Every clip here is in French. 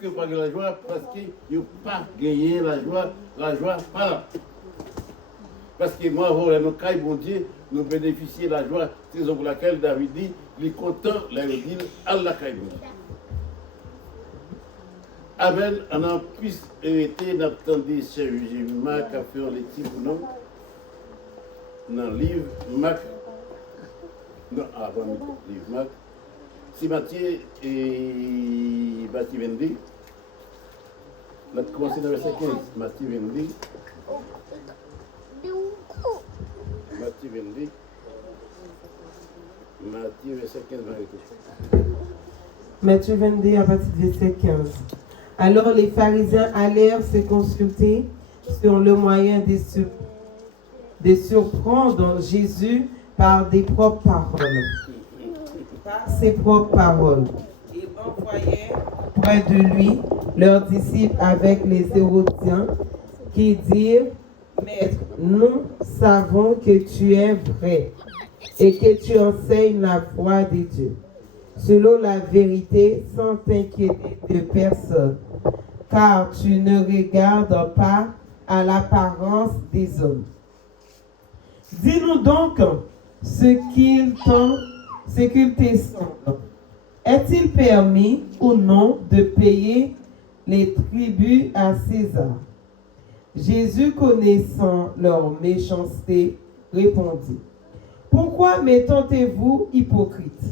Que pas la joie parce qu'ils n'ont pas gagné la joie pas là. Parce que moi, nous, quand bon Dieu, nous bénéficions de la joie, c'est pour laquelle David dit, il est content, là, il dit, Allah Kaïbon. Amen, on a plus hérité, n'attendez, cher Jésus, Marc a fait un lecture pour nous, dans le livre Marc, non, avant le livre Marc, c'est Matthieu et Matthieu 22. On a commencé dans le verset 15, Matthieu 22. Matthieu 22. Matthieu verset 15. Matthieu 22 à partir du verset 15. Alors les pharisiens allèrent se consulter sur le moyen de surprendre Jésus par des propres paroles. Par ses propres paroles. Ils envoyèrent près de lui leurs disciples avec les Hérodiens qui dirent, Maître, nous savons que tu es vrai et que tu enseignes la foi de Dieu, selon la vérité, sans t'inquiéter de personne, car tu ne regardes pas à l'apparence des hommes. Dis-nous donc ce qu'il te semble. Est-il permis ou non de payer les tributs à César? Jésus, connaissant leur méchanceté, répondit, pourquoi m'étendez-vous hypocrite?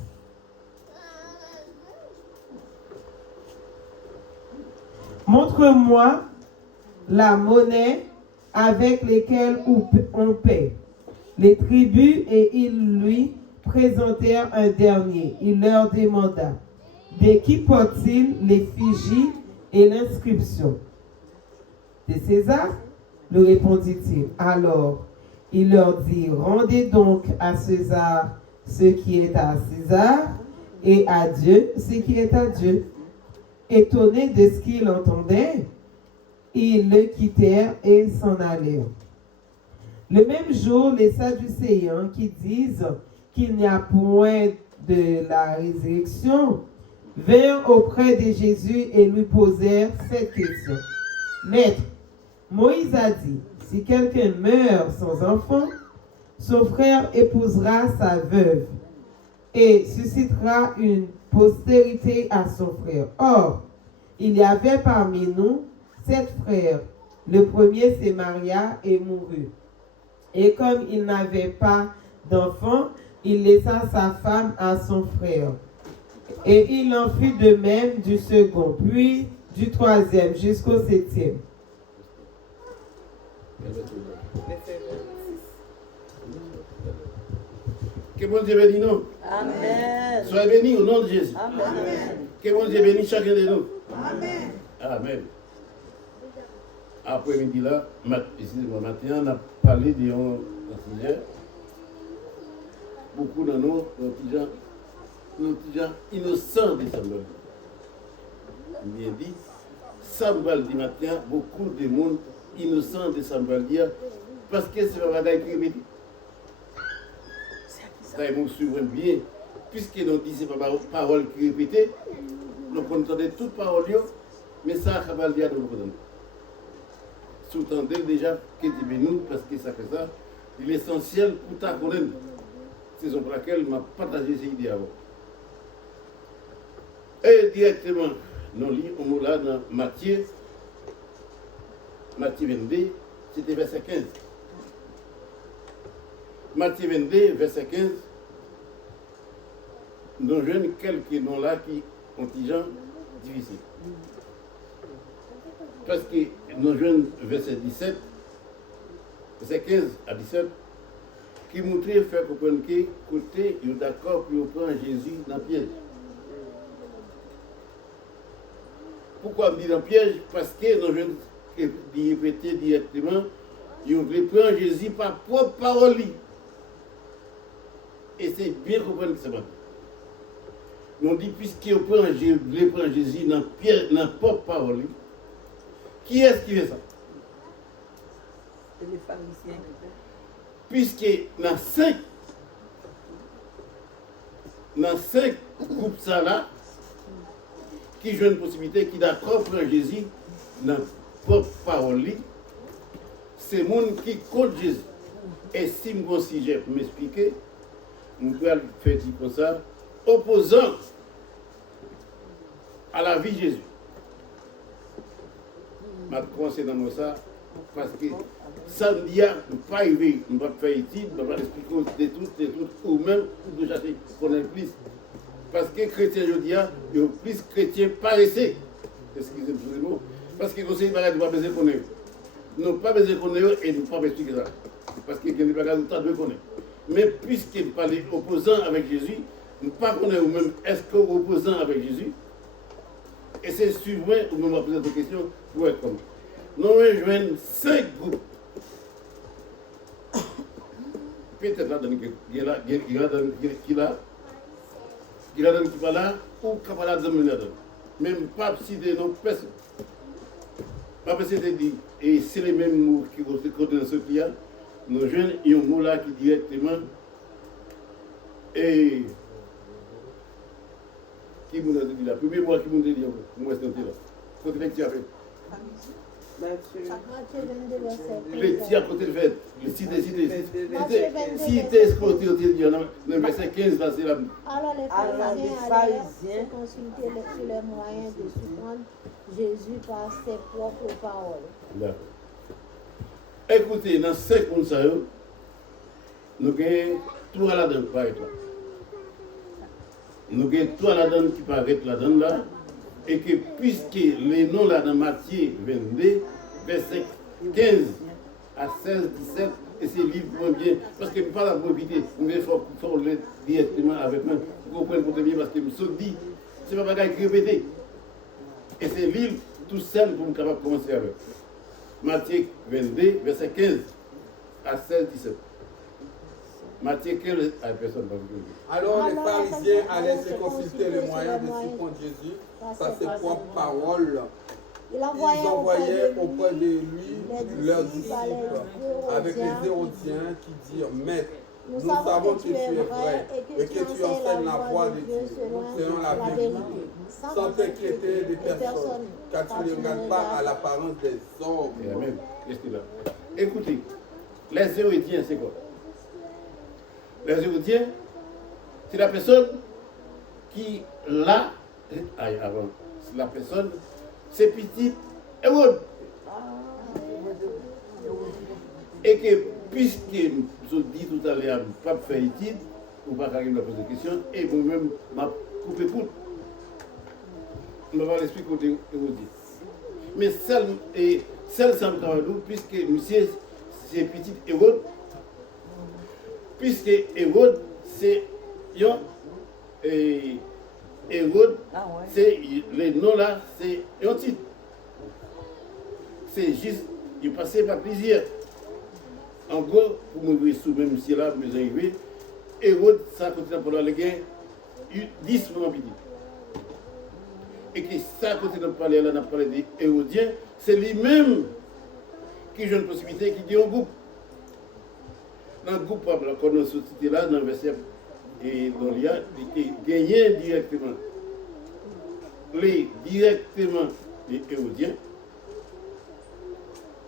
Montre-moi la monnaie avec laquelle on paie les tribus, et ils lui présentèrent un dernier. Il leur demanda, de qui porte-t-il l'effigie et l'inscription? De César, lui répondit-il. Alors, il leur dit, rendez donc à César ce qui est à César, et à Dieu ce qui est à Dieu. Étonnés de ce qu'ils entendaient, ils le quittèrent et s'en allèrent. Le même jour, les Sadducéens qui disent qu'il n'y a point de la résurrection vinrent auprès de Jésus et lui posèrent cette question. Maître, Moïse a dit, si quelqu'un meurt sans enfant, son frère épousera sa veuve et suscitera une postérité à son frère. Or, il y avait parmi nous 7 frères. Le premier se maria et mourut. Et comme il n'avait pas d'enfant, il laissa sa femme à son frère. Et il en fut de même du second, puis du troisième jusqu'au 7e. Que bon Dieu bénisse nous. Amen. Soyez bénis au nom de Jésus. Amen. Que bon Dieu bénisse chacun de nous. Amen. Amen. Après-midi là, matin, on a parlé d'un sujet. Beaucoup de nous, nos petits gens innocents de Samuel. Bien dit, Samuel dit matin, beaucoup de monde innocent de Samuel dire, parce que c'est pas bagaille qui répète. Ça, ils nous suivent bien. Puisque nous disons que ce n'est pas parole qui répète, nous entendons toutes paroles, mais ça, ça va le dire de nous. Sous-tendez déjà que tu nous, parce que ça fait ça, l'essentiel pour ta connaître. C'est pour laquelle je m'a partagé cette idée avant. Et directement, nous lisons là dans Matthieu 22, c'était verset 15. Matthieu 22, verset 15. Nous jeunes quelques noms là qui ont des gens difficiles. Parce que nous jeunes verset 17, verset 15 à 17, qui montrait faire comprendre que côté est d'accord pour prendre Jésus dans le piège. Pourquoi me dit dans le piège? Parce que nous jeunes répéter directement, ils voulaient prendre Jésus par propre parole. Et c'est bien comprendre que c'est bon. Nous dit puisqu'ils voulaient prendre Jésus dans la propre parole. Qui est-ce qui fait ça? C'est les pharisiens. Puisque dans 5 groupes ça là, qui joue une possibilité, qui d'accord pour Jésus dans propre parole, c'est le monde qui compte Jésus. Et si je sujet pour m'expliquer, je peux faire dire comme ça, opposant à la vie de Jésus. Je vais commencer dans ça, parce que samedi, je ne peux pas arriver, je ne peux pas faire étude, je ne peux pas expliquer de tout, ou même de chercher qu'on ait plus. Parce que les chrétiens, je dis, ils sont plus chrétiens paresseux. Excusez-moi. Parce que les conseils ne sont pas besoin de connaître. Nous n'avons pas besoin de connaître et nous ne pouvons pas expliquer ça. Parce que les bagages nous de connaître. Mais puisqu'ils parlent opposant avec Jésus, nous ne pouvons pas connaître même est-ce que opposant avec Jésus. Et c'est suivant, ou même poser des questions, pour être comme. Nous rejoignons 5 groupes. Peut-être là, il y a qui va là, ou qui va là, même pas si des noms personne. Pas parce que c'est dit, et c'est les mêmes mots qui vont se coder dans ce qu'il y a, nous jeunes, il y a un mot là qui directement, et qui vous a dit là, premier mot qui vous a dit là, moi c'est là. Côté de qui a fait. Les tirs à côté de fait, les cités, si tu es côté le verset 15, là c'est là. Alors les pharisiens se consultaient sur les moyens de surprendre Jésus par ses propres paroles. Là. Écoutez, dans 5 comme ça, nous avons 3 là-dedans, par exemple. Nous avons 3 là-dedans qui paraissent là-dedans là. Et que puisque les noms là dans Matthieu 22, verset 15 à 16, 17, et c'est livre pour bien, parce que je ne peux pas la profiter, mais il faut le directement avec moi, pour comprendre pour bien, parce que je me dis, ce n'est pas un qui répété. Et c'est livre tout seul pour me capable de commencer avec. Matthieu 22, verset 15 à 16, 17. Matthieu 15, à personne pas vous. Alors les pharisiens allaient se consulter les moyens de surprendre Jésus par ses propres paroles. Ils envoyaient auprès de lui leurs disciples avec les Hérodiens qui dirent, Maître, nous savons que tu es vrai et que tu enseignes la voie de Dieu selon la vérité, sans t'inquiéter des personnes, car tu ne regardes pas à l'apparence des hommes. Amen. Écoutez, les Hérodiens, c'est quoi? Les Hérodiens, c'est la personne qui, là, avant, c'est la personne, c'est petit Hérode. Et que, puisque, je dis tout à l'heure, pas faire étude, ou pas carrément poser des questions, et moi-même, m'a coupé tout. On va l'expliquer aux Hérodiens. Mais celle sans Caradou, puisque monsieur, c'est petit Hérode, puisque Hérode, c'est Hérode, c'est les noms là, c'est un titre. C'est juste, il passait par plaisir. En gros, pour me voir sous même si là, vous arrivez, Hérode, ça continue pour le gain, 10 moments petit. Et que ça continue de parler là, on a parlé des Hérodiens, c'est lui-même qui a une possibilité, qui dit un groupe. Dans le groupe, quand on se cité là, dans le verset, et dans il y a gagné directement les Hérodiens,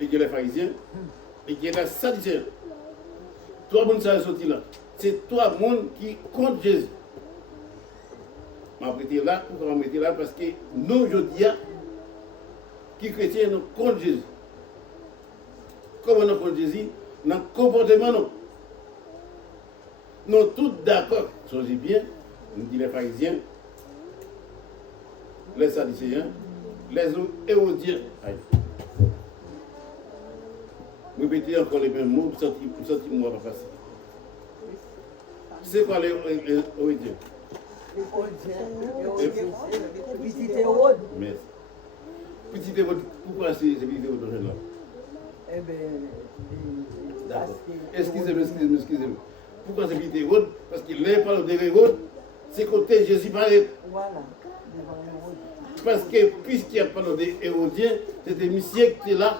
et les pharisiens, et les sadducéens. 3 personnes sont sortis là. C'est 3 personnes qui comptent Jésus. Je vais mettre là, pourquoi je vais mettre là? Parce que nous, aujourd'hui, qui chrétiens, nous comptons Jésus. Comment nous comptons Jésus? Dans le comportement, non. Nous sommes tous d'accord, songez bien, nous disons les pharisiens, les sadducéens, les Hérodiens. Répétez encore les mêmes mots pour sentir moi pas passer. C'est quoi les Hérodiens? Petit Hérode. Merci. Petit Hérode, pourquoi c'est petit Hérode là? Eh bien, d'accord. Excusez-moi. Pourquoi c'est petit Hérode? Parce qu'il n'est pas de Hérode, c'est côté Jésus paraît. Voilà. Parce que puisqu'il y a pas de Hérodiens, c'était monsieur qui était là,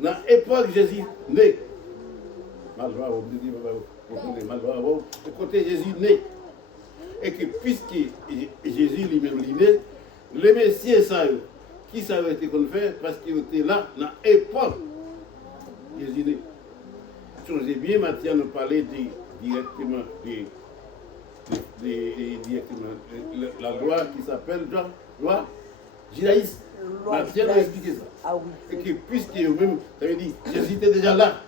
dans l'époque Jésus né. C'est côté Jésus né. Et que puisque Jésus lui-même est né, les messieurs, ça, qui ça a été qu'on fait parce qu'ils étaient là dans l'époque. Jésus, changez bien, Matthieu nous parlait directement la loi qui s'appelle loi judaïste. Matthieu nous a expliqué ça. Ah oui. Et que puisque eux-mêmes, ça veut dire, Jésus était déjà là.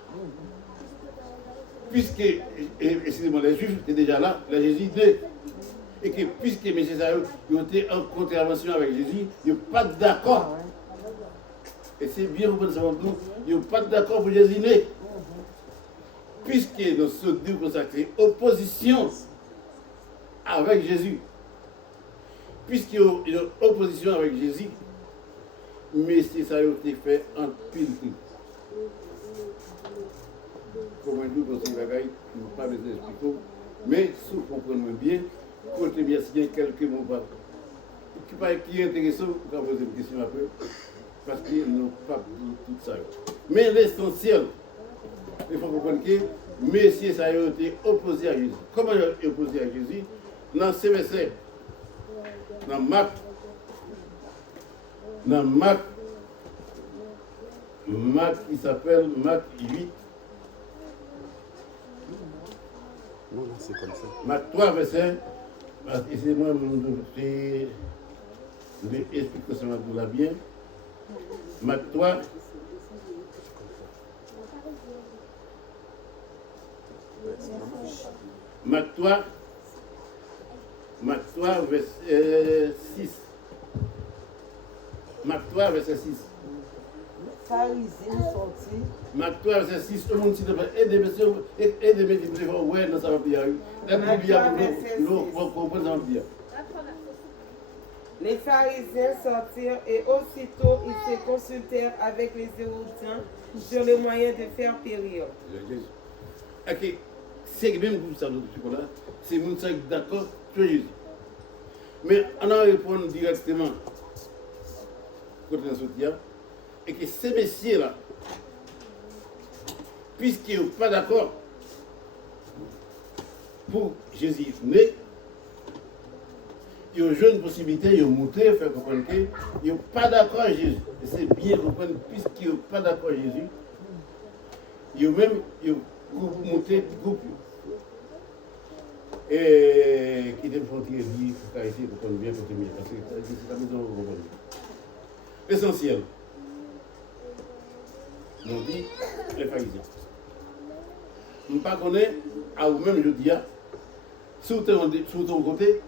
Puisque, excusez-moi, les Juifs étaient déjà là, là Jésus était. Et que puisque M. Sayo, ils ont été en contravention avec Jésus, ils n'ont pas d'accord. Et c'est bien, vous savez, ils n'ont pas d'accord pour Jésus né. Puisque nous sommes deux consacrés, opposition avec Jésus. Puisqu'il y a une opposition avec Jésus, mais c'est ça a été fait en pile. Comment dire que c'est bagaille, je ne vais pas les expliquer, mais si vous comprenez bien, côté bien, s'il y a quelques mots qui est intéressant, vous pouvez poser une question après, parce qu'ils n'ont pas dit tout ça. Mais l'essentiel, il faut comprendre que Messieurs ça a été opposé à Jésus. Comment il a été opposé à Jésus? Dans ces versets, dans Marc qui s'appelle Marc 8. Non, c'est comme ça. Marc 3, verset. Excusez-moi, je vais expliquer ça là bien. Marc 3. Marc 3, verset 6. Marc 3, verset 6. Pharisiens sortis. Marc 3, verset 6. Tout le monde s'il te plaît, aidez-moi, ouais, non, ça va bien. Les pharisiens sortirent et aussitôt ils se consultèrent avec les Hérodiens sur le moyen de faire périr. Ok, c'est même pour ça, c'est mon sac d'accord sur Jésus. Mais on a répondu directement contre la soutien et que ces messieurs-là, puisqu'ils ne sont pas d'accord pour Jésus né, ils ont une possibilité, ils ont monté, faire comprendre qu'ils ne sont pas d'accord avec Jésus. Et c'est bien comprendre, puisqu'ils ne sont pas d'accord avec Jésus, ils ont même monté groupe. Et qui devient frontière libre, pour essayer de comprendre bien côté mieux, parce que c'est la maison vous comprenez. L'essentiel, nous dit les pharisiens. Je ne sais pas qu'on est à vous-même, je dis, sur ton côté,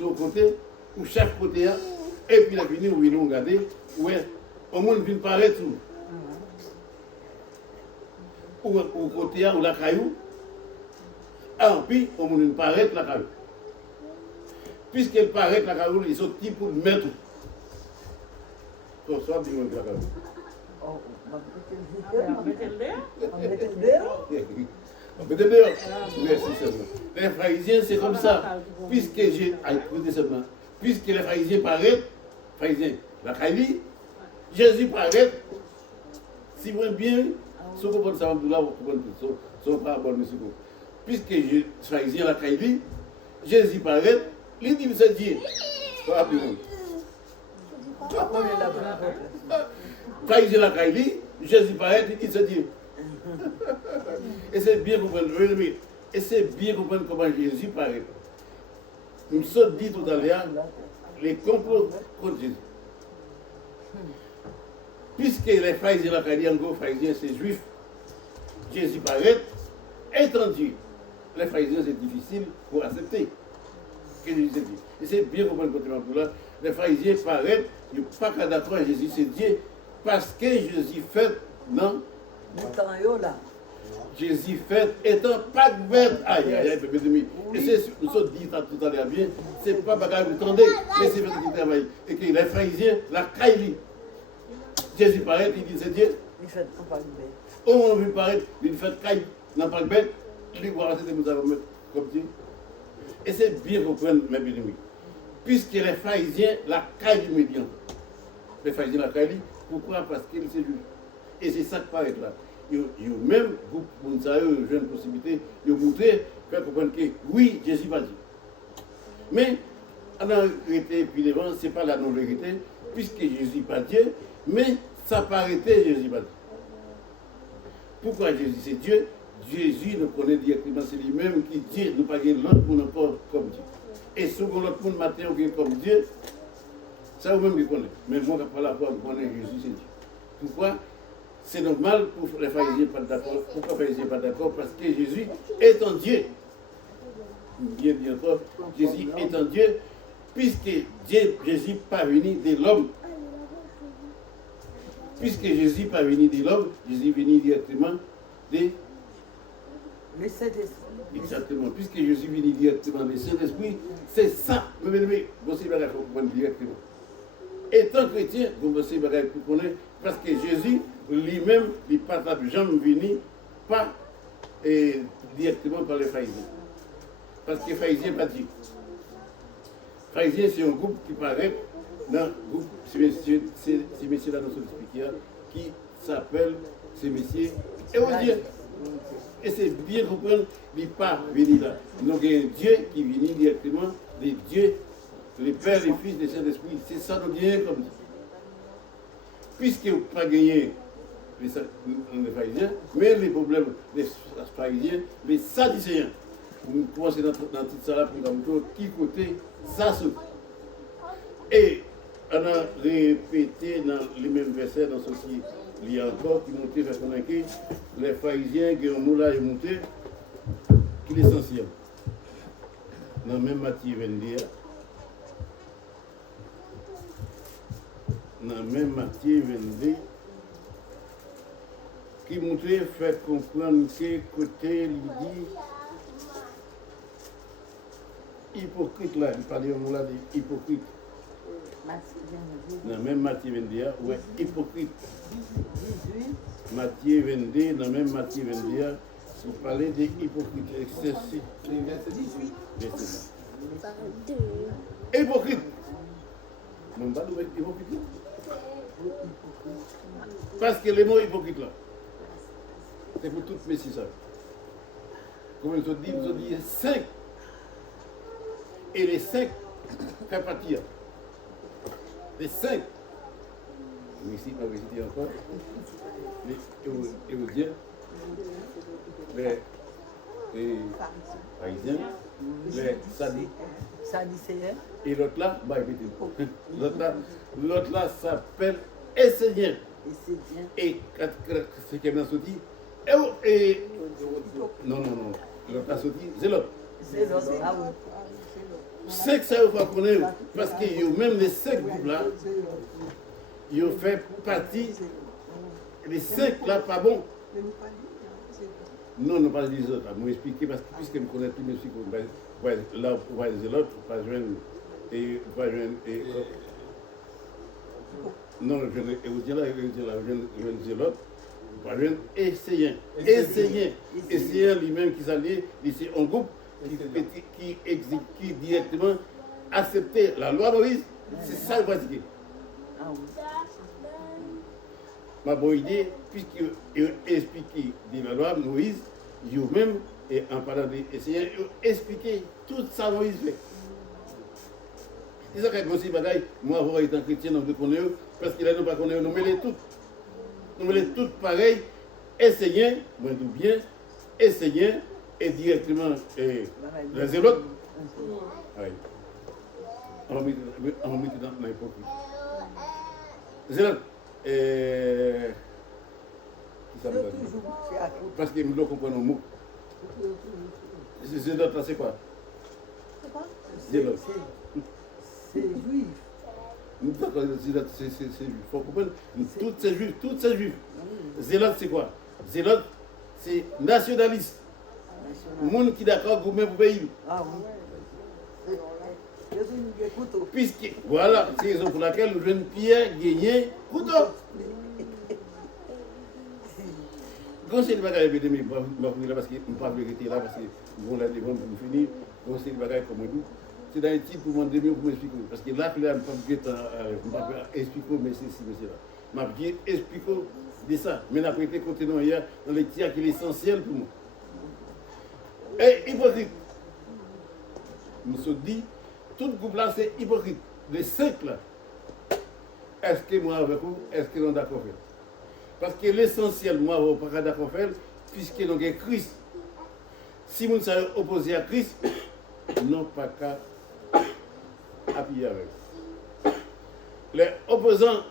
ou chaque côté, et puis la fini, nous venons regarder, ouais, au monde vient paraître ou côté, ou la caillou, et puis au monde paraît la caillou. Puisqu'elle paraît la caillou, ils sont petits pour le mettre. Pour ça, dis-moi la caillou. Oh, Peut-être dehors. Merci seulement. Les pharisiens, c'est comme ça. Puisque j'ai. Écoutez seulement. Puisque les pharisiens paraissent, la Kaili, Jésus paraît. Si vous voulez bien, si vous comprenez ça, vous comprenez ça, pas bon, monsieur. Puisque les pharisiens, la Kaili, Jésus paraît, il dit c'est Dieu. Pharisiens, la Kaili, Jésus paraît, il dit c'est Dieu. Et c'est bien comprendre, et c'est bien comprendre comment Jésus paraît. Nous sommes dit tout à l'heure, les complots contre Jésus. Puisque les pharisiens, la Kaili, en gros, pharisiens, c'est juif, Jésus paraît, étant Dieu. Les pharisiens, c'est difficile pour accepter que Jésus est Dieu. Et c'est bien comprendre quand là, les pharisiens paraissent, ils ne sont pas d'accord avec Jésus, c'est Dieu, parce que Jésus fait, non? Jésus fait étant pas de bête. Aïe, aïe, aïe, et c'est, nous sommes dit tout à l'heure bien, c'est pas bagarre vous tendez, mais c'est fait du travail. Et que les pharisiens, la Kaili, Jésus paraît, il dit c'est Dieu. Il fait un pas de bête. Au moment où il paraît, il fait Kaili, n'a pas de bête, il voit c'est nous avons comme Dieu. Et c'est bien comprendre, mes bien-aimés. Puisque les pharisiens, la Kaili médian. Les pharisiens, la Kaili, pourquoi? Parce qu'ils sont juifs. Et c'est ça qui paraît là. Ils ont même, pour nous une possibilité, ils ont montré, faire comprendre que oui, Jésus va dire. Mais, En vérité, puis devant, ce n'est pas la non-vérité, puisque Jésus n'est pas Dieu, mais ça paraît Jésus n'est pas Dieu. Pourquoi Jésus c'est Dieu? Jésus nous connaît directement, c'est lui-même qui dit, nous pas l'autre monde encore comme Dieu. Et souvent l'autre monde matin, on comme Dieu, ça vous-même qui connaît. Mais moi, quand je parle, je connais Jésus, c'est Dieu. Pourquoi? C'est normal pour les pharisiens pas d'accord. Pourquoi les pharisiens pas d'accord? Parce que Jésus est un Dieu. Bien encore, Jésus est un Dieu, puisque Dieu, Jésus n'est pas venu de l'homme. Puisque Jésus n'est pas venu de l'homme, Jésus est venu directement de... Le Saint-Esprit. Exactement. Puisque Jésus est venu directement du Saint-Esprit, c'est ça. Mais vous savez, vous comprenez directement. Étant chrétien, vous comprenez, parce que Jésus lui-même, il n'est pas jamais venu, pas directement par les pharisiens. Parce que les pharisiens pas Dieu. Les pharisiens, c'est un groupe qui paraît dans le groupe, ces messieurs-là, nous sommes expliqués, qui s'appellent ces messieurs hérodiens. Et c'est bien comprendre, il n'est pas venu là. Nous avons un Dieu qui vient directement des dieux, les Pères, les Fils, les Saint-Esprit. C'est ça nous gagnons comme ça. Puisque vous n'avez pas gagné les pharisiens, mais les problèmes des pharisiens, les sadducéens. Vous commencez dans toute ça là pour nous qui côté ça saute. Et on a répété dans les mêmes versets, dans ce qui il y a encore, qui montait vers convaincre les pharisiens qui ont moulé et monté, qui est l'essentiel. Dans même Matthieu 22, dans même Matthieu 22, qui montrait, fait comprendre que côté, il dit, hypocrite là, il parlait au moulin de hypocrite. Dans même Matthieu 22, ouais, hypocrite. Matthieu 22, dans même Matthieu 22, il parlait des hypocrites. Excessif. Hypocrite. Non, pas de hypocrite. Parce que les mots hypocrite là, c'est pour toutes mes six. Comme ils ont dit 5. Et les 5 fait partir. Les 5. Ici, pas visiter encore. Les Hérodiens, les pharisiens, les Sadducéens. et l'autre là, bah, l'autre là s'appelle Essénien. Et c'est qui a sorti. Et non, l'autre a sorti, c'est l'autre. Ah oui. C'est que ça vous va connaître, parce que même les 5 groupes là, ils ont fait partie, les 5 là, pas bon. Non, pas les autres, je vais expliquer, parce que puisque je connais tous mes psychos, là, vous voyez les autres, pas joindre, non, je vais dire là, je vais dire l'autre, pas joindre, essayant lui-même qui s'allie, c'est un groupe qui exécute directement, accepter la loi de Moïse, c'est ça le pratiquer. Ma bonne idée, puisqu'ils expliquent la loi de Moïse, eux-mêmes, et en parlant d'essayer, ils expliquent tout ça Moïse fait. C'est ça que je bagaille, moi, avoir été chrétien, nous connaissons, parce qu'il a nous pas connaître, nous mettons toutes pareilles, essayons, moi tout bien, essayons, et directement les zélotes. Oui. On va mettre dans l'hypocrite. Zélote. Parce que nous comprenons le mot. Zélote, c'est quoi? C'est quoi? Zélote. C'est juif. Zélote, c'est juif. Il faut comprendre. Toutes ces juifs. Zélote, c'est quoi? Zélote, c'est nationaliste. Le monde qui est d'accord pour le pays. Ah oui. Puisque, voilà, c'est la raison pour laquelle le jeune Pierre gagnait couteau. Quand c'est le bagage de mes parce que je ne peux pas vérité là, parce que vous l'avez pour finir, quand c'est le bagage comme nous, c'est dans un type pour m'en demander pour m'expliquer. Parce que là, je ne peux pas expliquer, mais c'est là. Je vais expliquer de ça. Mais après, je continue hier dans les tiers qui est essentiel pour moi. Et hypocrite. Nous sommes dit, tout groupe là, c'est hypocrite. Les 5 là. Est-ce que moi avec vous, est-ce que nous sommes d'accord faire? Parce que l'essentiel, moi, vous n'êtes pas d'accord faire, puisque nous avons Christ. Si nous sommes opposés à Christ, nous n'avons pas qu'à appuyer avec. Les opposants,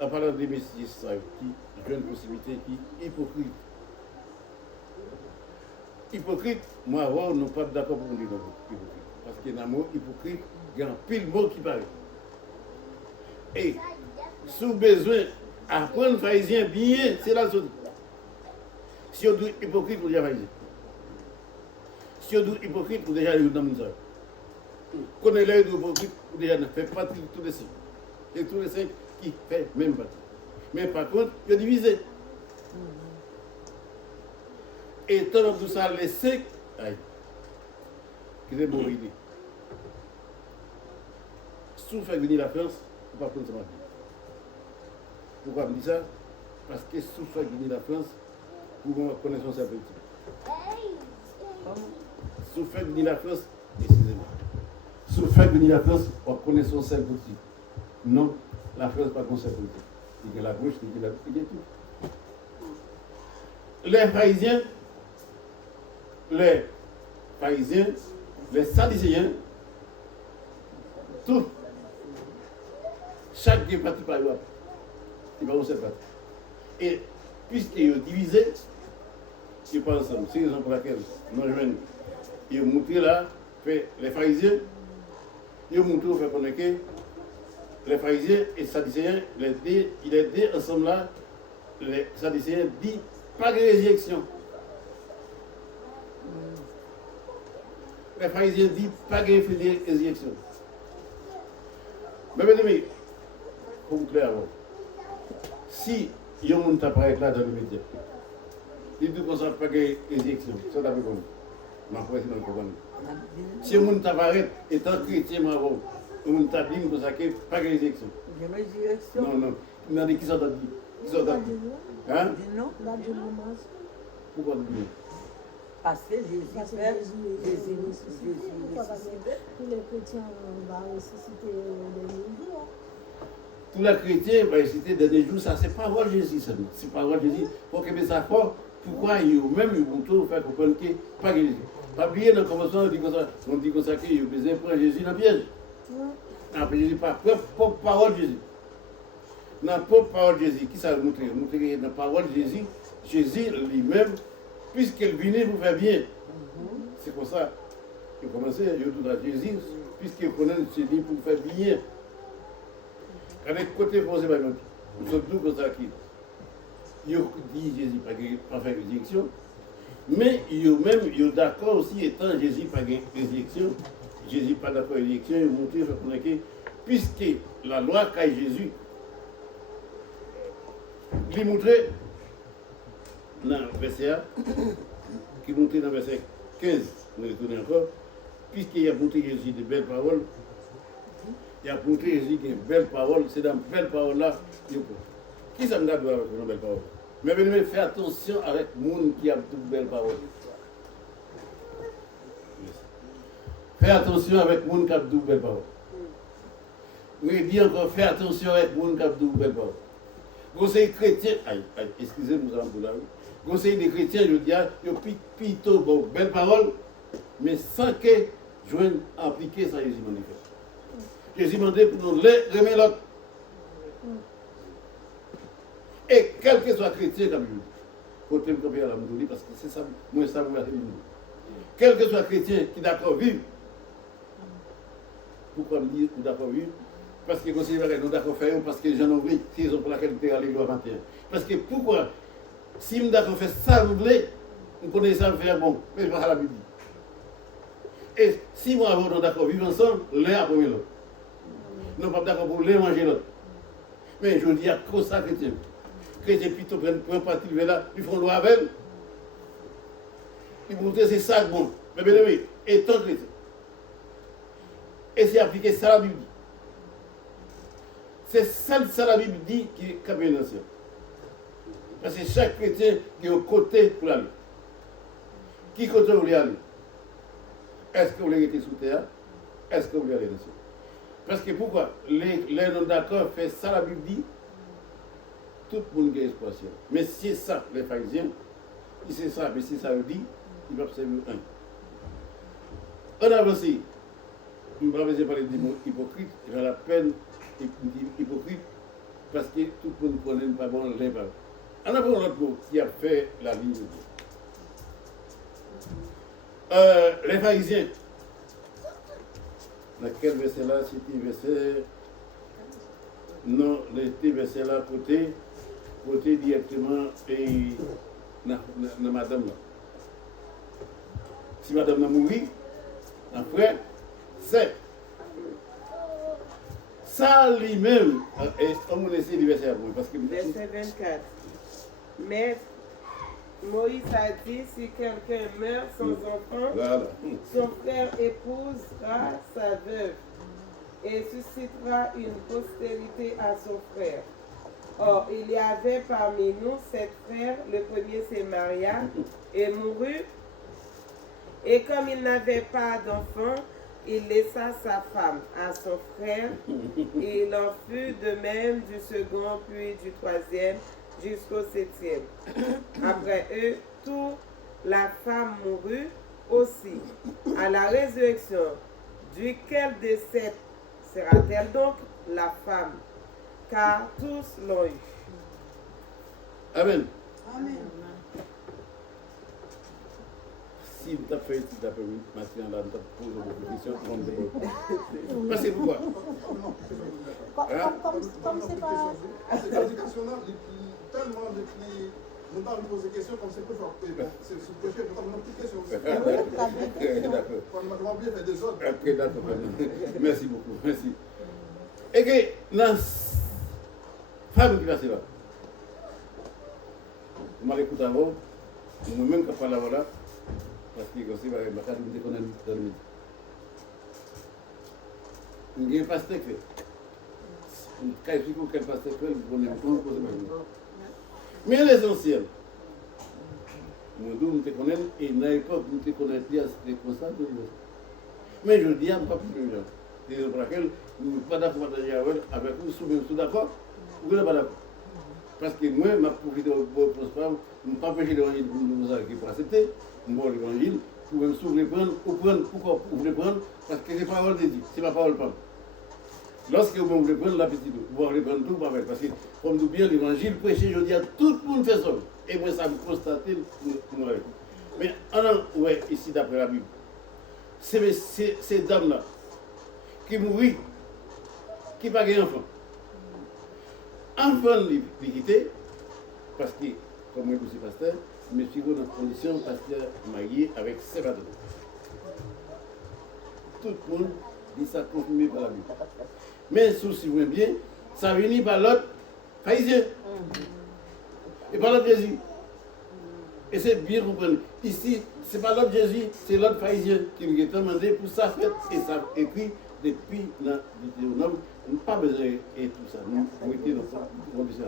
en parlant des messieurs, qui ont une possibilité qui est hypocrite. Hypocrite, moi, nous ne sommes pas d'accord pour nous dire hypocrite. Parce qu'il y a un mot hypocrite, il y a un pile mot qui parle. Et, sous besoin d'apprendre pharisien bien, c'est la chose. Si on dit hypocrite, on dit pharisien. Si on dit hypocrite, on déjà dans le monde. Connaît l'œil de hypocrite, on déjà fait partie de tous les 5. Et tous les 5 qui fait même partie. Mais par contre, il est divisé. Et tant tout ça, les 5, qui est une bonne idée. Si vous faites venir la France, vous ne pouvez pas prendre ça. Pourquoi je dis ça? Parce que si vous faites venir la France, vous connaissez son cerveau. Si vous faites venir la France, excusez-moi. Si vous faites venir la France, vous connaissez son cerveau. Non, la France n'est pas comme ça. Il y a la gauche, il y a la gauche, il y a tout. Les Pharisiens, les Sadducéens, tout. Chaque qui est parti par eux, il va au seul parti. Et puisqu'ils sont divisés, ils parlent ensemble. C'est la raison pour laquelle nous rejoignons. Ils ont montré là, les pharisiens, ils ont montré au fait qu'on est que les pharisiens et les sadducéens, ils les deux ensemble là, les sadducéens disent pas de résurrection. Les pharisiens disent pas de résurrection. Mais bien aimé, pour vous clair, si il y a un monde qui apparaît là dans le média, il dit qu'on ne pas de résurrection, ça t'as vu comme ma foi, c'est dans le programme. Si un monde qui apparaît étant chrétien, un monde qui dit qu'on ne pas de résurrection. Non, non. Il y a des qui sont dans le hein? Non. Pourquoi dire? Parce que Jésus ressuscité. Tous les chrétiens vont ressusciter des jours. Tous les chrétiens vont ressusciter des jours, ça c'est parole de Jésus seulement. C'est parole de Jésus. Pour que ça fort, pourquoi ils vont tout faire comprendre que pas Jésus. Pas oublier dans le commencement, on dit comme ça qu'ils ont besoin de prendre Jésus dans le piège. Après Jésus, pas propre parole de Jésus. Dans la propre parole de Jésus, qui ça a montré? Montrer dans la parole de Jésus, Jésus lui-même, puisqu'il venait pour faire bien. C'est comme ça qu'il a commencé à dire à Jésus, puisqu'il connaît Jésus pour faire bien. Avec côté posé par exemple, nous sommes tous comme ça qui dit Jésus pas faire résurrection, mais ils sont d'accord aussi, étant Jésus pas résurrection, Jésus pas d'accord avec résurrection, ils montrent que puisque la loi qu'a Jésus, il montrait dans le verset 1, qui montre dans le verset 15, nous retournons encore, puisqu'il a montré Jésus de belles paroles, il a montré Jésus de belles paroles, c'est dans ces belles paroles-là, qui ça me garde avec une belle parole? Mais venez faire attention avec le monde qui a de belles paroles. Fais attention avec le monde qui a de belles paroles. Oui, dis encore, fais attention avec le monde qui a de belles paroles. Conseil chrétien, excusez-moi, conseil des chrétiens, je dis, ils ont plutôt bon, belles paroles, mais sans que je vienne appliquer ça, Jésus m'a dit. Jésus m'a dit pour nous les remettre l'autre. Et quel que soit chrétien, comme je dis, il faut que je à la moudoulie, parce que c'est ça, moi, ça, vous quel que soit chrétien qui est d'accord vivre, pourquoi me dire d'accord vivre? Parce que conseil nous d'accord faire, parce que les gens ont oublié, c'est raison pour laquelle nous sommes allés à 21. Parce que pourquoi? Si nous d'accord faire ça, vous voulez, nous connaissons ça, faire bon, mais pas à la Bible. Et si moi, nous d'accord vivre ensemble, l'un après l'autre. Nous ne sommes pas d'accord pour l'un manger l'autre. Mais je dis à cause ça, chrétien. Chrétien plutôt prennent partie de là, ils font loi avec elle. Ils vont dire c'est ça bon. Mais bien oui, étant chrétien. Et c'est appliqué ça la Bible dit. C'est ça la Bible dit qui est campé dans le ciel. Parce que chaque chrétien qui a un côté pour aller. Qui côté vous voulez aller? Est-ce que vous voulez rester sous terre? Est-ce que vous allez dessus? Parce que pourquoi? Les non-d'accord fait ça, la Bible dit, tout le monde a espoir. Mais si c'est ça, les pharisiens, si c'est ça, mais si ça le dit, il va observer un. On avance. Je ne vais pas parler des mots hypocrites, j'ai la peine hypocrite parce que tout le monde connaît pas bon les paroles. On a pris un autre mot qui a fait la ligne de Dieu. Les pharisiens. Dans quel verset là, c'était verset. Non, les versets là, côté directement et dans madame là. Si madame a mouru, après, c'est ça lui-même. On me laisse le verset après. Parce que Verset 24. Mais Moïse a dit, si quelqu'un meurt sans enfant, voilà. son frère épousera sa veuve et suscitera une postérité à son frère. Or, il y avait parmi nous 7 frères, le premier c'est Maria, et mourut. Et comme il n'avait pas d'enfant, il laissa sa femme à son frère, et il en fut de même du second, puis du troisième, jusqu'au 7e. Après eux, toute la femme mourut aussi. À la résurrection, duquel des 7 sera-t-elle donc la femme? Car tous l'ont eu. Amen. Amen. Si tu as fait ici, tu as permis, maintenant, là, tu as posé une question, on te parce que pourquoi? Comme c'est pas. Cette éducation-là, tellement de filles, nous avons posé des questions comme c'est plus fort. C'est ce projet, nous avons une petite question. D'accord. On va bien faire des autres. Ok, d'accord. Merci beaucoup. Merci. Et que, dans la femme qui est là, je m'écoute avant, nous-mêmes qui parlons là, parce que aussi, je ne sais pas dans le midi. Il y a un pasteur qui fait. Quand je dis quel pasteur fait, vous ne pouvez pas poser ma question. Mais l'essentiel, nous te connaissons et dans l'époque, nous te connaissons les constats de l'université. Mais je dis à pas plus de gens. C'est pour laquelle nous ne sommes pas d'accord avec vous, sous d'accord, vous n'êtes pas d'accord. Parce que moi, je profite de vos prosperes, je ne peux pas empêcher l'évangile pour accepter, moi l'évangile, pour me s'ouvrir prendre, pourquoi vous voulez prendre? Parce que c'est la parole de Dieu, c'est ma parole pas. Lorsque vous voulez prendre la petite, vous voulez prendre tout pas mal. Parce que, comme nous bien l'évangile, prêcher, je dis à tout le monde fait ça. Et moi, ça me constate, mais ouais, ici d'après la Bible, c'est ces dames-là qui mourent, qui n'ont pas d'enfant. Enfant les quitter, parce que, comme moi, je suis pasteur, je me suis dans une condition pasteur marié avec 7 adultes. Tout le monde dit ça confirmé par la Bible. Mais souvenez bien, ça vient par l'autre pharisien. Et par l'autre Jésus. Et c'est bien compris. Ici, ce n'est pas l'autre Jésus, c'est l'autre pharisien qui nous a demandé pour sa fête. Et ça écrit depuis la Deutéronome. Nous n'avons pas besoin de tout ça. Nous mettons nos conditions.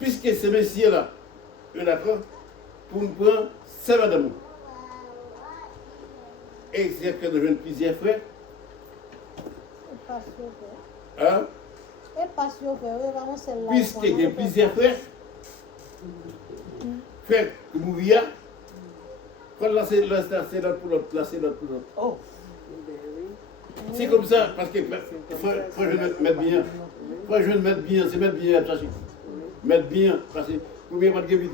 Puisque ces messieurs-là, eux d'accord, pour nous prendre, c'est d'amour. Et c'est que nous avons plusieurs frères. Hein? Puisqu'il y a plusieurs frères, frères qui mourent, quand là c'est l'autre pour l'autre, là c'est l'autre pour l'autre. Oh. C'est comme ça, parce que faut je mettre bien. Faut je mettre bien, c'est mettre bien à chercher. Mettre bien, parce que pour bien pas de guérir.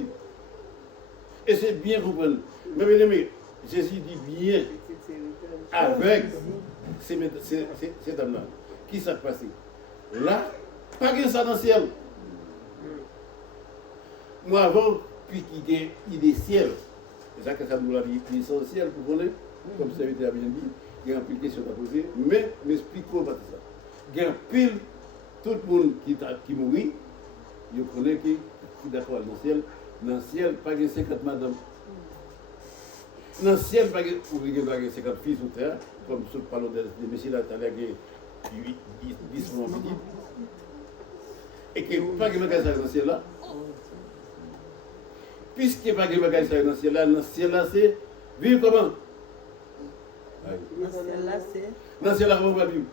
Et c'est bien comprendre. Mais bien aimé, Jésus dit bien avec ces dames-là. Qui s'est passé? Là, pas que ça dans le ciel. Moi, avant, puis qu'il y ait idée ciel, c'est ça que ça nous l'a dit, l'essentiel pour connaître, comme ça a été bien dit, il y a un peu de questions à poser, mais m'expliquons pas tout ça. Il y a un pile, tout le monde qui mourit, je connais qui est d'accord dans le ciel, pas que 50 madames. Dans le ciel, pas que 50 filles sur terre, comme ce parlons des messieurs là, qui 10 mois petit, et que pas que magasin dans le ciel là. Puisque pas que magasin dans le ciel là, c'est vivre comment? Dans celle-là, c'est Dans celle-là, on va vivre.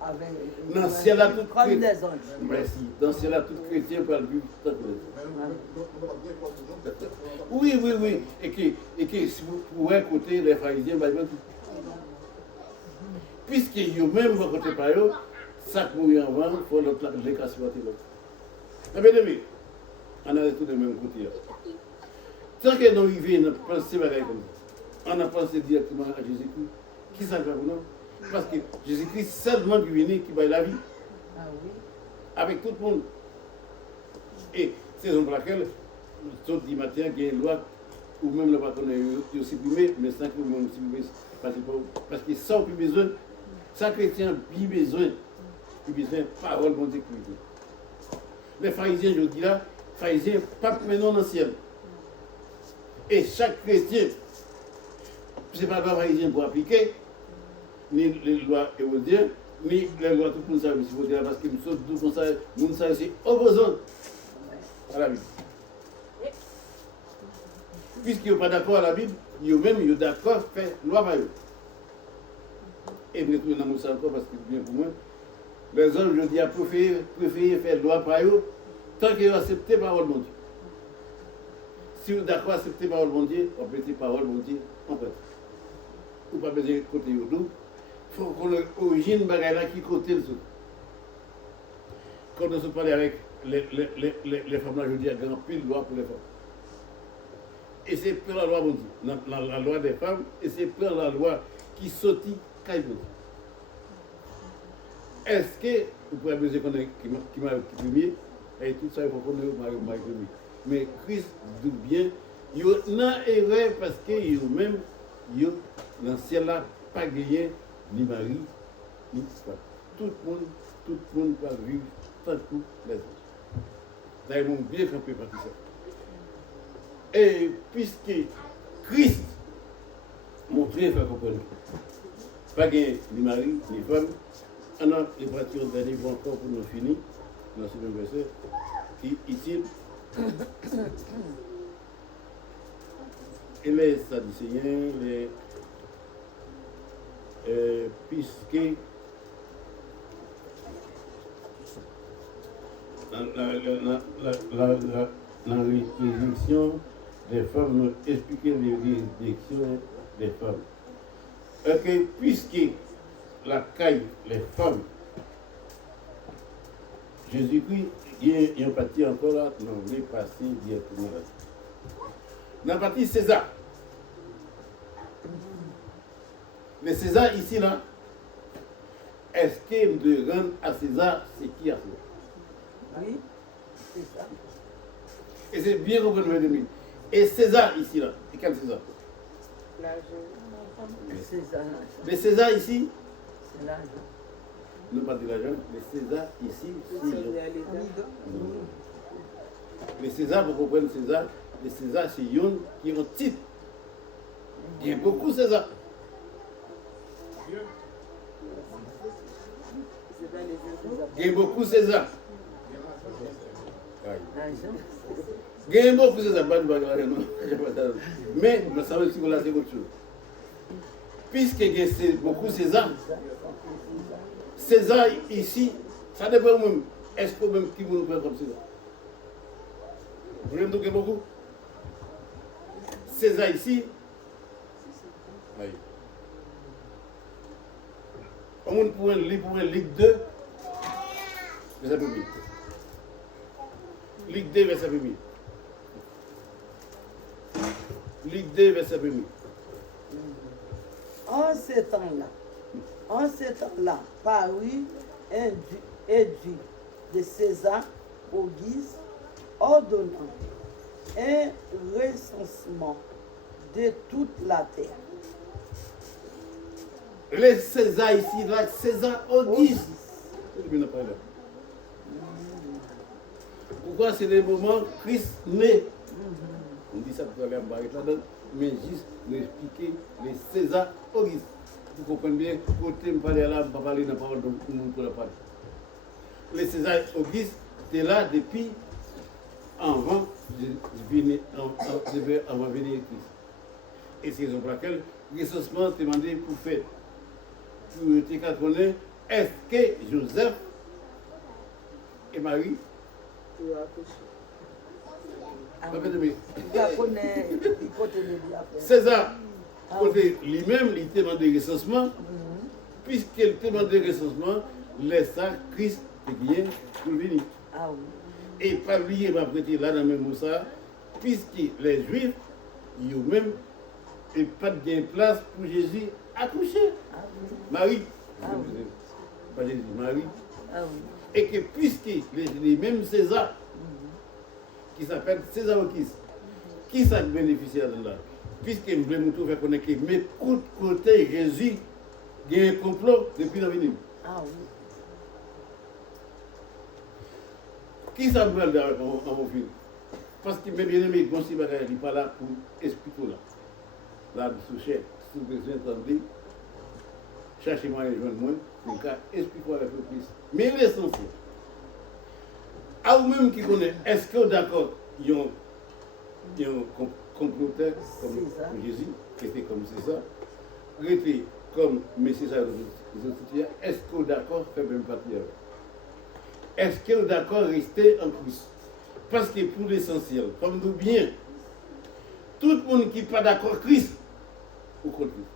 avec Dans celle-là, tout comme chrétien. des anges. Merci. Dans celle-là, tout chrétien peut le vivre tant que les autres. Oui. Et que si vous pouvez écouter les pharisiens, bah, puisque eux-mêmes vont côté par eux, ça que vous en vend, il faut les casser votre l'autre. Mais bien aimé, on a tout de même côté. Tant que nous arrivons à penser comme ça, on a pensé directement à Jésus-Christ. Qui ça fait pour nous? Parce que Jésus-Christ seulement qui vient qui va la vie. Ah oui. Avec tout le monde. Et c'est pour laquelle, tout dit matin, il y a une loi, ou même le patron est supprimé, mais sans que vous supprimez, parce que ça, plus besoin, ça chrétien, plus besoin de parole, bon Dieu. Les pharisiens, je dis là, pharisiens, pas maintenant dans le ciel. Et chaque chrétien, ce n'est pas le pharisien pour appliquer, ni les lois hérodiennes, ni les lois tout le monde, parce que nous sommes tous comme ça, nous sommes opposants à la Bible. Puisqu'ils sont pas d'accord à la Bible, eux-mêmes, ils sont d'accord à faire loi par eux. Et je retourne dans ça encore parce que bien pour moi, les hommes, je dis, préfèrent faire loi par eux tant qu'ils acceptent la parole de Dieu. Si vous êtes d'accord à accepter la parole de Dieu, on peut dire parole de Dieu en fait. Ou pas besoin de côté de nous. Il faut qu'on ait l'origine de bagaille qui côté le sous. Quand nous sommes parlé avec les femmes là, je dis, il y a grand pile de loi pour les femmes. Et c'est pour la loi de Dieu, la loi des femmes, et c'est pour la loi qui sortit quand il veut. Est-ce que vous pouvez besoin qu'on ait qui m'a premier, et tout ça, il faut qu'on ait m'a premier. Mais Christ dit bien, il y a une erreur parce que eux-mêmes, dans le ciel là, pas gagné ni mari, ni femme. Tout le monde va vivre tant que les autres. Là, ils vont bien camper par tout ça. Et puisque Christ montré, faire comprendre, pas gagné ni mari, ni femme, on a les parties au dernier vont encore pour nous finir, dans ce même verset, qui ici, et les Sadducéens, puisque la résurrection des femmes nous expliquait les résurrections des femmes. Ok, puisque la caille, les femmes, Jésus-Christ, il y a une partie encore là, nous voulons passer directement là. Dans la partie César. Mais César ici là, est-ce qu'il doit rendre à César ce qui a fait? Oui, c'est ça. Et c'est bien compris, mes amis. Et César ici là, et quel César? César. Mais César ici, C'est l'argent. ne pas de l'argent, mais César ici, c'est mais César, vous comprenez César, mais César c'est Yon qui est un titre. Il y a beaucoup César. Il y a beaucoup César. L'argent. Il y a beaucoup César, mais je savais si vous l'avez autre chose. Puisque il y a beaucoup César, César ici, ça dépend même. Est-ce que même qui vous nous fait comme César? Vous voulez me dire beaucoup? César ici, oui. On pour un Ligue 2, verset 1. Ligue 2, verset 1. Ligue 2, verset 1. En ces temps-là, parut un édit de César Auguste ordonnant un recensement de toute la terre. Les César ici, là, César Auguste. Pourquoi c'est le moment Christ naît? On dit ça pour aller en barrette là-dedans, mais juste expliquer les César Auguste. Vous comprenez bien, côté me parler là, je ne vais pas parler dans la parole de tout le monde pour la parler. Les César Auguste étaient là depuis avant de venir Christ. Et c'est pour laquelle le recensement demandé pour faire pour te connaître, est-ce que Joseph et Marie, César, côté lui-même, il demande des recensements, puisqu'il demande des recensements, laisse ça Christ qui est pour venir. Ah oui. Et pas oublier, m'a prêté là dans le même ça, puisque les Juifs, eux-mêmes, n'ont pas de place pour Jésus accoucher. Ah oui. Marie, Ah oui. pas Jésus, Marie. Ah oui. Et que puisque les mêmes César, qui s'appelle César Okis, qui s'est bénéficiaire de là, puisque je voulais nous faire connaître, mais côté Jésus, il y a un complot depuis l'avenir. Ah oui. Qui ça me fait avec mon film? Parce que mes bien-aimés, bon, si je ne suis pas là pour expliquer là. Là, je suis si vous besoin d'entendre, cherchez-moi et joignez-moi pour expliquer avec le Christ. Mais l'essentiel, à vous-même qui connaissez, est-ce que d'accord, il y a un comploteur comme Jésus, qui était comme César, qui était comme Messie César, est-ce que d'accord, fait même partie avec? Est-ce que d'accord rester en Christ? Parce que pour l'essentiel, comme nous bien, tout le monde qui n'est pas d'accord Christ, ou contre Christ.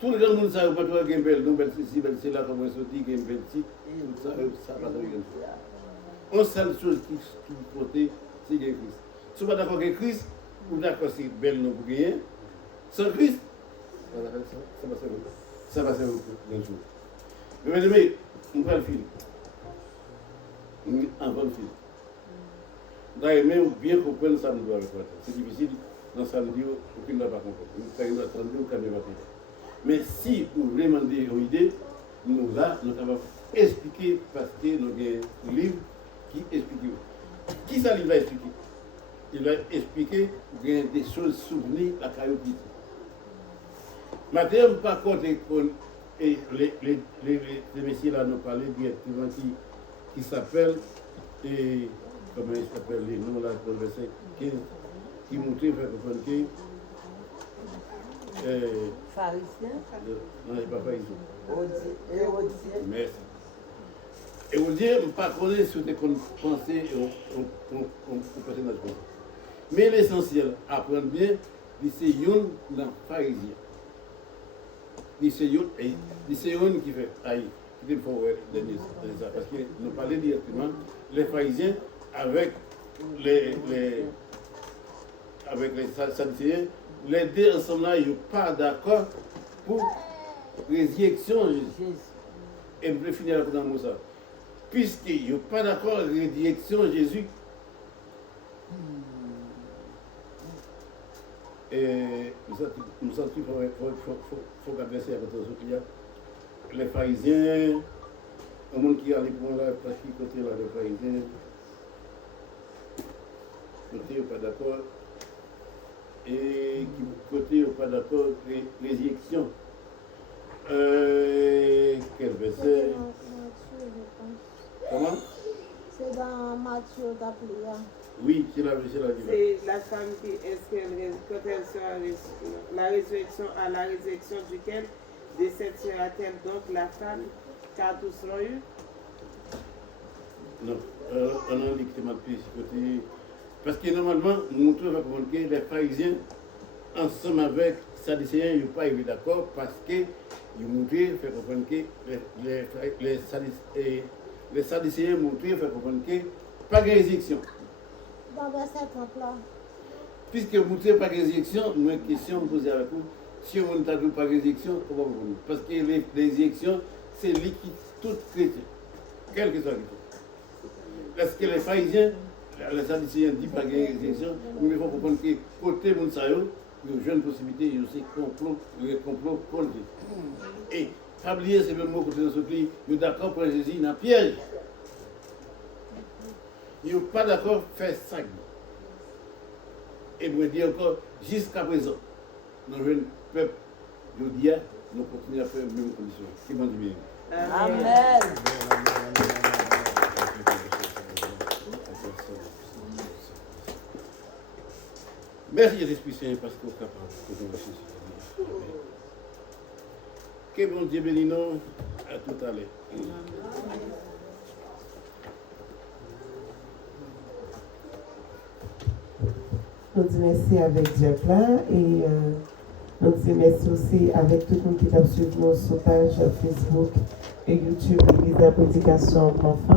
Tout le monde sait que tu as une belle nouvelle, c'est là comme on se dit, une belle petite, ça va dans le une seule chose qui côté, c'est Christ. Si vous n'êtes pas d'accord avec Christ, vous êtes d'accord c'est belle non pour gagner. Sans Christ, ça va servir d'un jour. Mais, on va le film. Avant le film. D'ailleurs, même bien comprendre ça, nous doit le faire. C'est difficile dans sa vidéo, aucune n'a pas compris. Nous avons attendu au caméra. Mais si vous vraiment avez une idée, nous là, nous allons expliquer parce que nous avons un livre qui explique. Qui ça va expliquer? Il va expliquer des choses souvenirs à Caillotite. Maintenant, par contre, et les messieurs là nous parlent directement qui s'appelle, et comment il s'appelle, les noms là, pour le verset 15, qui montrent, faire comprendre que. Pharisien. Non, il n'est pas pharisien. Hérodien. Merci. Hérodien, je ne sais pas ce que vous pensez au personnage. Mais l'essentiel, apprendre bien, c'est un pharisien. C'est un qui fait aïe, qui fait ça. Parce que nous parlons directement, les pharisiens avec les sadducéens, les deux ensemble là, ils ne sont pas d'accord pour résurrection de Jésus. Et je vais finir avec un mot ça. Puisqu'ils ne sont pas d'accord avec la résurrection de Jésus, et nous sommes qu'il faut adresser avec les autres. Les pharisiens, le monde qui a les points là, parce qu'il côté là, les pharisiens, côté n'est pas d'accord, et qui côté n'est pas d'accord avec résurrection. Quel verset? Comment? C'est dans Matthieu d'appelé. Oui, c'est la vie. C'est la femme qui, quand elle sera la résurrection, à la résurrection duquel décèdera-t-elle donc la femme, car tous l'ont eu? Non, on a dit que c'est mal pris côté. Parce que normalement, nous trouvons que les pharisiens, ensemble avec les sadducéens, ils n'ont pas été d'accord parce qu'ils montraient, fait comprendre que les sadducéens montraient, fait comprendre que pas de résurrection. Dans verset 30 là. Puisque vous ne pas de résurrection, nous avons une question à poser avec vous. Si on n'a pas de résurrection, comment vous voulez? Parce que les résurrections, c'est liquide, tout chrétien, quel que soit le chrétien. Parce que les pharisiens, les sadducéens disent pas de résurrection, mais il faut comprendre que côté Mounsayo, il y a une jeune possibilité, il y a aussi complot contre Jésus. Et, pas oublier, c'est le mot côté de ce pays, il est d'accord pour Jésus, il y a un piège. Ils ne sont pas d'accord pour faire ça. Et vous dire encore, jusqu'à présent, nos jeunes peuples, je dis, nous continuons à faire les mêmes conditions. Qui m'en dit bien. Amen. Merci, l'Esprit Saint, parce que vous êtes capable de nous Que bon Dieu bénisse nous. À tout à l'heure. On dit merci avec Jack là et on dit merci aussi avec tout le monde qui a suivi nos sur page Facebook et YouTube Église de la Prédication Enfants.